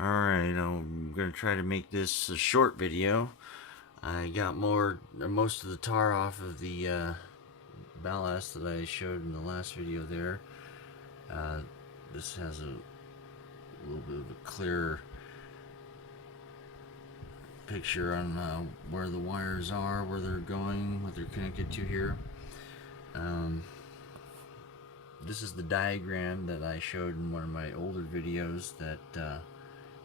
Alright, I'm gonna try to make this a short video. I got most of the tar off of the ballast that I showed in the last video there. This has a little bit of a clearer picture on where the wires are, where they're going, what they're connected to here. This is the diagram that I showed in one of my older videos that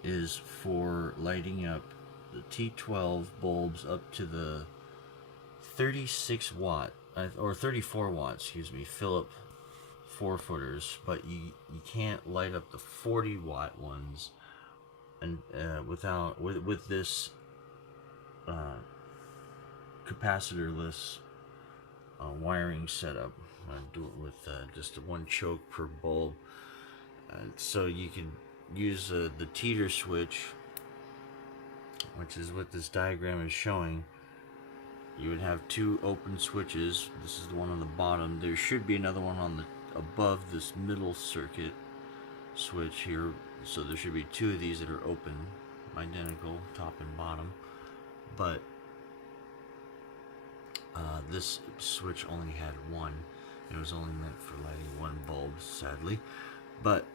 is for lighting up the T12 bulbs up to the 36 watt or 34 watt, excuse me, Philip 4-footers, but you can't light up the 40 watt ones and with this capacitorless wiring setup. I do it with just one choke per bulb, so you can use the teeter switch, which is what this diagram is showing. You would have two open switches. This is the one on the bottom. There should be another one on the above this middle circuit switch here, so there should be two of these that are open, identical top and bottom, but this switch only had one. It was only meant for lighting one bulb, sadly. But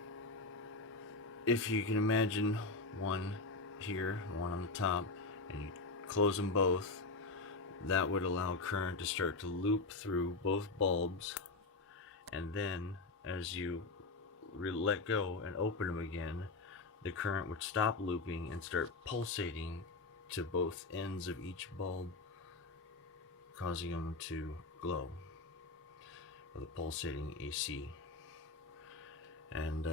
if you can imagine one here, one on the top, and you close them both, that would allow current to start to loop through both bulbs, and then as you let go and open them again, the current would stop looping and start pulsating to both ends of each bulb, causing them to glow with a pulsating AC. And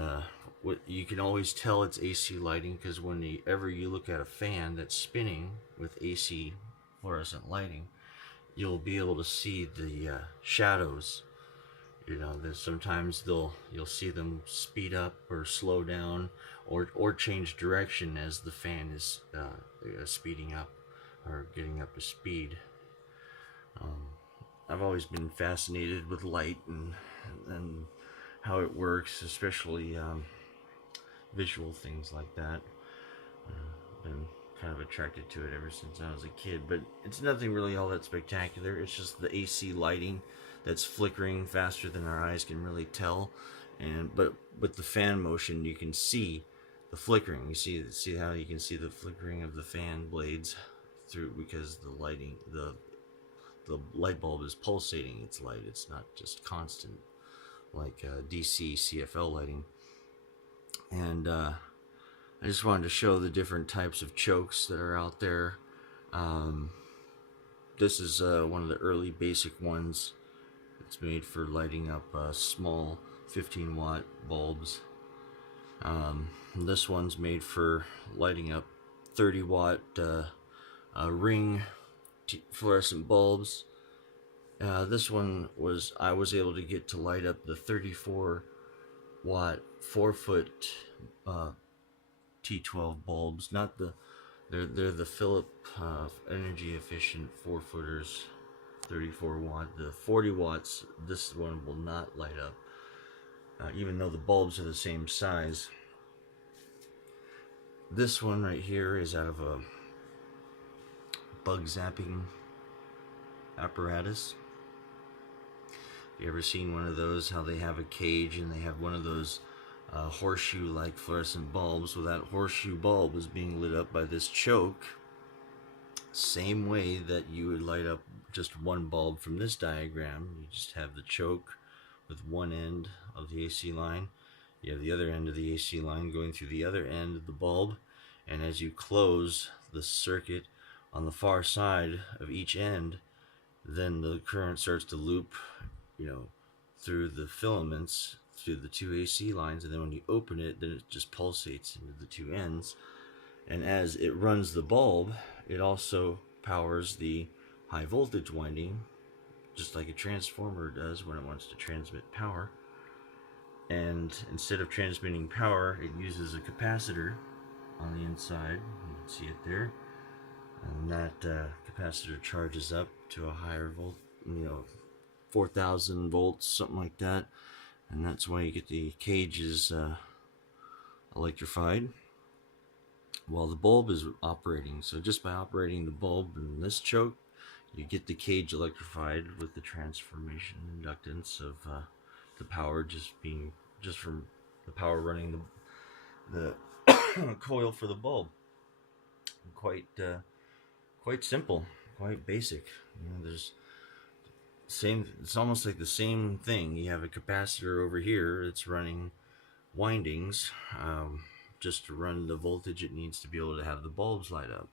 what you can always tell it's AC lighting, because whenever you look at a fan that's spinning with AC fluorescent lighting, you'll be able to see the shadows. You know, sometimes you'll see them speed up or slow down, or change direction as the fan is speeding up or getting up to speed. I've always been fascinated with light and how it works, especially visual things like that. Been kind of attracted to it ever since I was a kid, but it's nothing really all that spectacular. It's just the AC lighting that's flickering faster than our eyes can really tell, but with the fan motion you can see the flickering. You see how you can see the flickering of the fan blades through, because the light bulb is pulsating its light. It's not just constant like DC CFL lighting. And I just wanted to show the different types of chokes that are out there. This is one of the early basic ones. It's made for lighting up small 15 watt bulbs. This one's made for lighting up 30 watt ring fluorescent bulbs. This one I was able to get to light up the 34 watt 4-foot T12 bulbs. Not they're the Philip energy efficient 4-footers, 34 watt. The 40 watts, this one will not light up, even though the bulbs are the same size. This one right here is out of a bug zapping apparatus. You ever seen one of those, how they have a cage and they have one of those horseshoe like fluorescent bulbs? Well, that horseshoe bulb is being lit up by this choke, same way that you would light up just one bulb from this diagram. You just have the choke with one end of the AC line, you have the other end of the AC line going through the other end of the bulb, and as you close the circuit on the far side of each end, then the current starts to loop, through the filaments, through the two AC lines, and then when you open it, then it just pulsates into the two ends. And as it runs the bulb, it also powers the high voltage winding, just like a transformer does when it wants to transmit power. And instead of transmitting power, it uses a capacitor on the inside. You can see it there. And that capacitor charges up to a higher volt, 4,000 volts, something like that. And that's why you get the cages electrified. while the bulb is operating. So just by operating the bulb in this choke, you get the cage electrified with the transformation inductance of the power just from the power running the coil for the bulb. Quite quite simple, quite basic. There's same. It's almost like the same thing. You have a capacitor over here. It's running windings just to run the voltage it needs to be able to have the bulbs light up.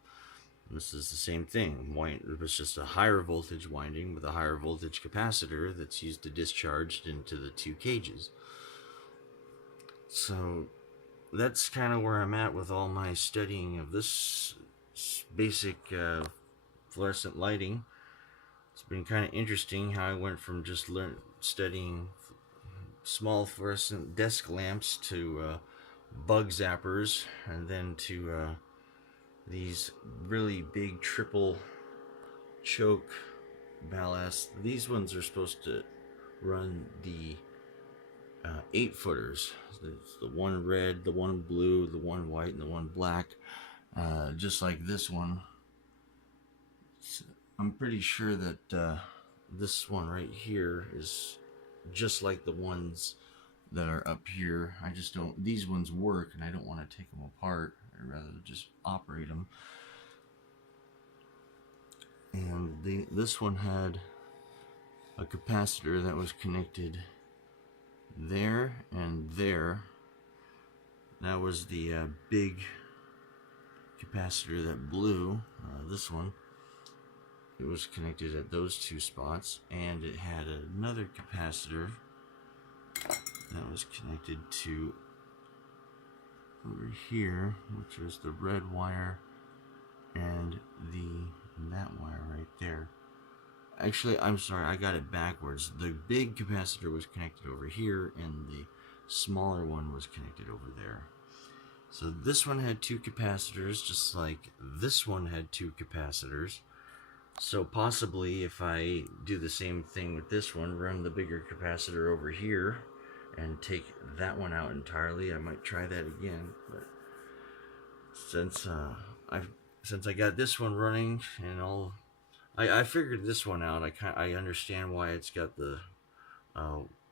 And this is the same thing. It's just a higher voltage winding with a higher voltage capacitor that's used to discharge into the two cages. So that's kind of where I'm at with all my studying of this basic fluorescent lighting. It's been kind of interesting how I went from just studying small fluorescent desk lamps to bug zappers, and then to these really big triple choke ballast. These ones are supposed to run the 8-footers. It's the one red, the one blue, the one white, and the one black. Just like this one. I'm pretty sure that this one right here is just like the ones that are up here. I just don't, these ones work and I don't want to take them apart. I'd rather just operate them. And this one had a capacitor that was connected there and there. That was the big capacitor that blew. This one, it was connected at those two spots, and it had another capacitor that was connected to over here, which was the red wire and that wire right there. Actually, I'm sorry, I got it backwards. The big capacitor was connected over here, and the smaller one was connected over there. So this one had two capacitors, just like this one had two capacitors. So possibly if I do the same thing with this one, run the bigger capacitor over here and take that one out entirely, I might try that again. But since I got this one running and all, I figured this one out. I understand why it's got the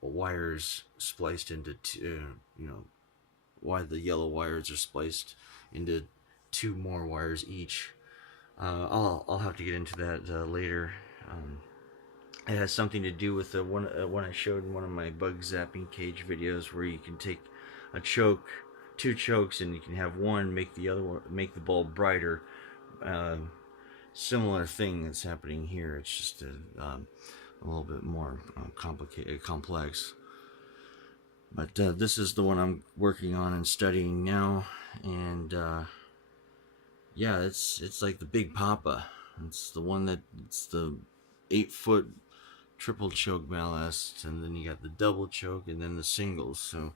wires spliced into two, why the yellow wires are spliced into two more wires each. I'll have to get into that later. It has something to do with the one I showed in one of my bug zapping cage videos, where you can take a choke, two chokes, and you can have one make the other one, make the bulb brighter. Similar thing that's happening here. It's just a little bit more complex. But this is the one I'm working on and studying now, and yeah, it's like the Big Papa. It's the one it's the 8-foot triple choke ballast, and then you got the double choke, and then the singles. So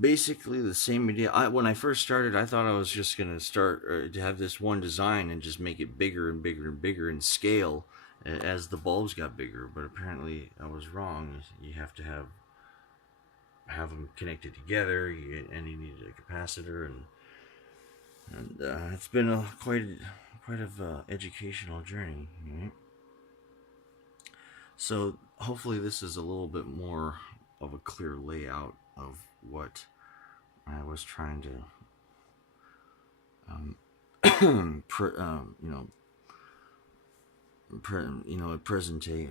basically the same idea. When I first started, I thought I was just gonna start to have this one design and just make it bigger and bigger and bigger in scale as the bulbs got bigger. But apparently I was wrong. You have to have them connected together, and you need a capacitor, and it's been quite of educational journey. Right? So hopefully this is a little bit more of a clear layout of what I was trying to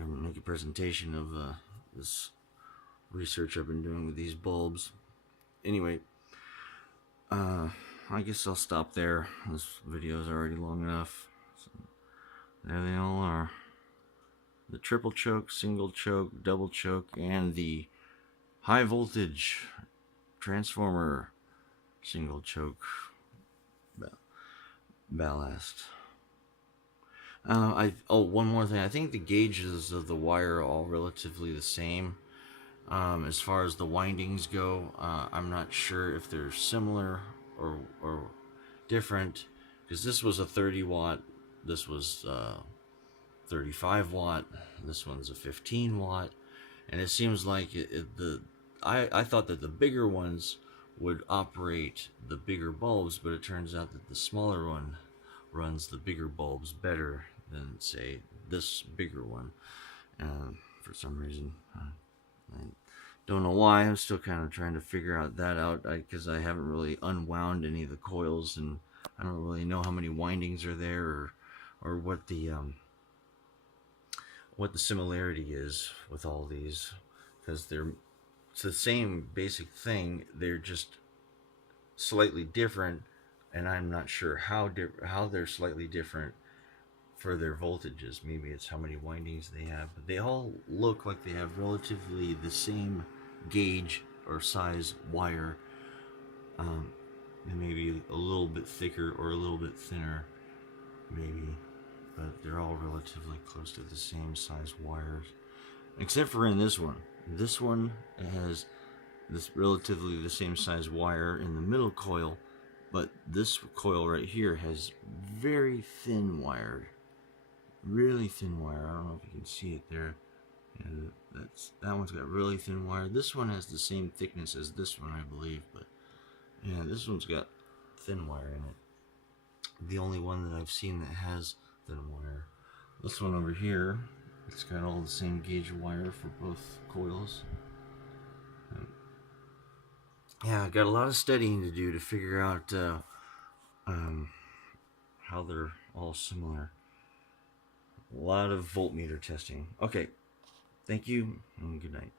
make a presentation of this research I've been doing with these bulbs. Anyway, I guess I'll stop there. This video is already long enough. So there they all are. The triple choke, single choke, double choke, and the high voltage transformer single choke ballast. One more thing. I think the gauges of the wire are all relatively the same. As far as the windings go, I'm not sure if they're similar or different, because this was a 30 watt, this was 35 watt, this one's a 15 watt, and it seems like I thought that the bigger ones would operate the bigger bulbs, but it turns out that the smaller one runs the bigger bulbs better than, say, this bigger one. For some reason, I don't know why. I'm still kind of trying to figure that out because I haven't really unwound any of the coils, and I don't really know how many windings are there, or what the similarity is with all these, because it's the same basic thing. They're just slightly different, and I'm not sure how they're slightly different for their voltages. Maybe it's how many windings they have, but they all look like they have relatively the same gauge or size wire, and maybe a little bit thicker or a little bit thinner, maybe, but they're all relatively close to the same size wires, except for in this one. This one has this relatively the same size wire in the middle coil, but this coil right here has very thin wire, really thin wire. I don't know if you can see it there, and that one's got really thin wire. This one has the same thickness as this one, I believe, but yeah, this one's got thin wire in it. The only one that I've seen that has thin wire. This one over here, it's got all the same gauge wire for both coils. Yeah, I got a lot of studying to do to figure out how they're all similar. A lot of voltmeter testing. Okay, thank you, and good night.